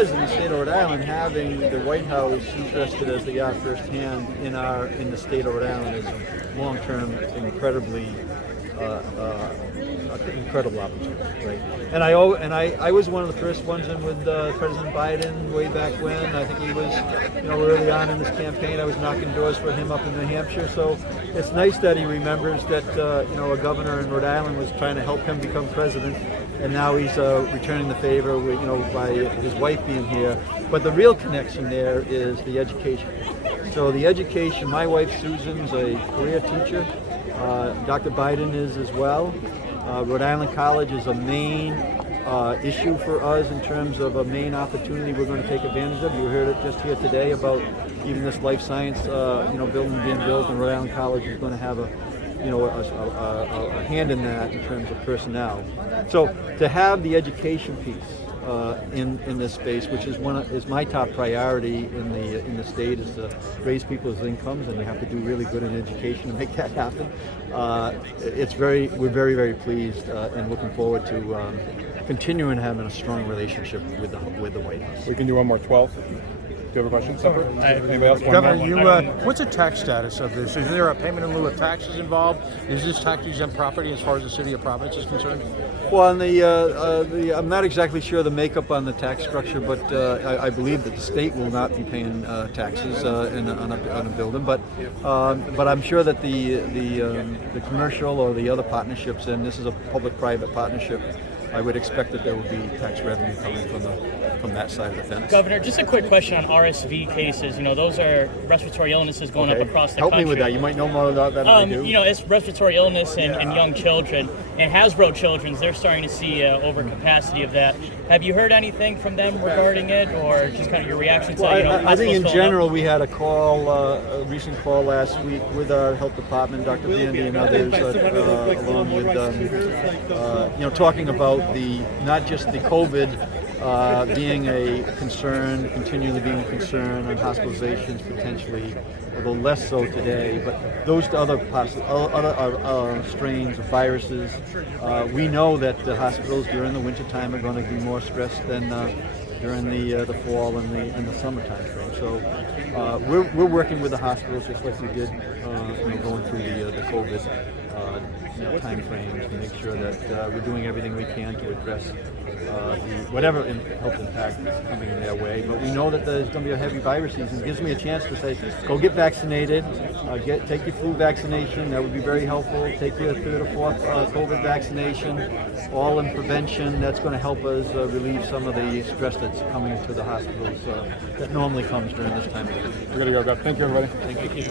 In the state of Rhode Island, having the White House interested as they are firsthand in the state of Rhode Island is long-term incredibly incredible opportunity, right? And I was one of the first ones in with President Biden way back when. I think he was, early on in his campaign. I was knocking doors for him up in New Hampshire. So it's nice that he remembers that a governor in Rhode Island was trying to help him become president. And now he's returning the favor, by his wife being here. But the real connection there is the education. So the education, my wife Susan's a career teacher. Dr. Biden is as well. Rhode Island College is a main issue for us in terms of a main opportunity we're going to take advantage of. You heard it just here today about even this life science, building being built, and Rhode Island College is going to have a hand in that in terms of personnel. So to have the education piece in this space, which is my top priority in the state, is to raise people's incomes, and you have to do really good in education to make that happen. We're very, very pleased and looking forward to continuing having a strong relationship with the White House. We can do one more 12. Do you have a question, Senator? Anybody else? Governor, what's the tax status of this? Is there a payment in lieu of taxes involved? Is this tax-exempt property as far as the City of Providence is concerned? Well, on I'm not exactly sure the makeup on the tax structure, but I believe that the state will not be paying taxes on a building. But I'm sure that the commercial or the other partnerships, and this is a public-private partnership, I would expect that there would be tax revenue coming from that side of the fence. Governor, just a quick question on RSV cases. Those are respiratory illnesses going up across the country. country. Help me with that. You might know more about that than I do. It's respiratory illness in young children. And Hasbro Children's, they're starting to see overcapacity of that. Have you heard anything from them regarding it, or just kind of your reaction to I think in general we had a recent call last week with our health department, Dr. Bandy and others, along with talking about not just the COVID being a concern, continually being a concern, on hospitalizations potentially, although less so today, but those other strains of viruses. We know that the hospitals during the wintertime are going to be more stressed than during the fall and the summer time frame. So we're working with the hospitals just like we did going through the COVID time frames to make sure that we're doing everything we can to address whatever health impact is coming in their way. But we know that there's going to be a heavy virus season. It gives me a chance to say, go get vaccinated, take your flu vaccination. That would be very helpful. Take your third or fourth COVID vaccination, all in prevention. That's going to help us relieve some of the stress that's coming into the hospitals that normally comes during this time of year. We're going to go. Thank you, everybody. Thank you.